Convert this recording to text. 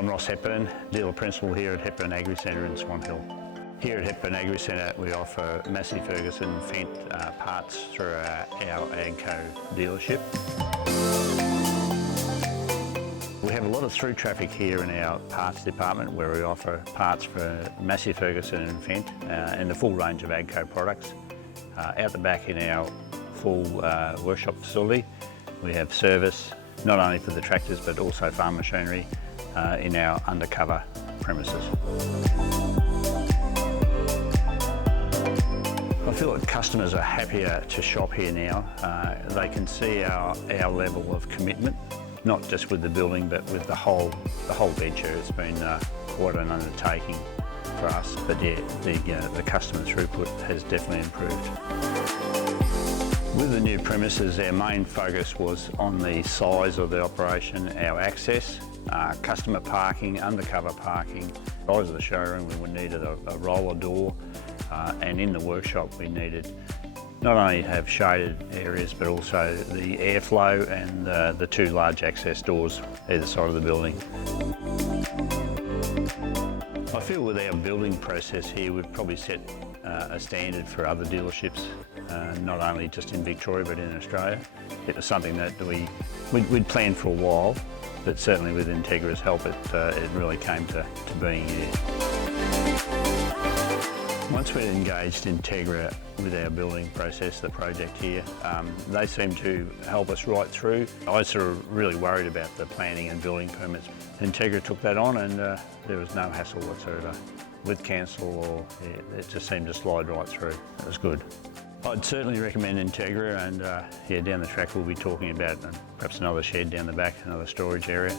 I'm Ross Hepburn, dealer principal here at Hepburn Agricentre in Swan Hill. Here at Hepburn Agricentre we offer Massey Ferguson Fendt parts through our AGCO dealership. We have a lot of through traffic here in our parts department where we offer parts for Massey Ferguson and Fendt and the full range of AGCO products. Out the back in our full workshop facility we have service not only for the tractors but also farm machinery in our undercover premises. I feel that customers are happier to shop here now. They can see our level of commitment, not just with the building but with the whole venture. It's been quite an undertaking for us, but yeah, the customer throughput has definitely improved. With the new premises, our main focus was on the size of the operation, our access, customer parking, undercover parking. The size of the showroom, we needed a roller door, and in the workshop we needed not only to have shaded areas but also the airflow and the two large access doors either side of the building. I feel with our building process here we've probably set a standard for other dealerships, not only just in Victoria but in Australia. It was something that we'd planned for a while, but certainly with Entegra's help it really came to being here. Once we'd engaged Entegra with our building process, the project here, they seemed to help us right through. I was sort of really worried about the planning and building permits. Entegra took that on and there was no hassle whatsoever with council, or it just seemed to slide right through. It was good. I'd certainly recommend Entegra, and yeah, down the track we'll be talking about perhaps another shed down the back, another storage area.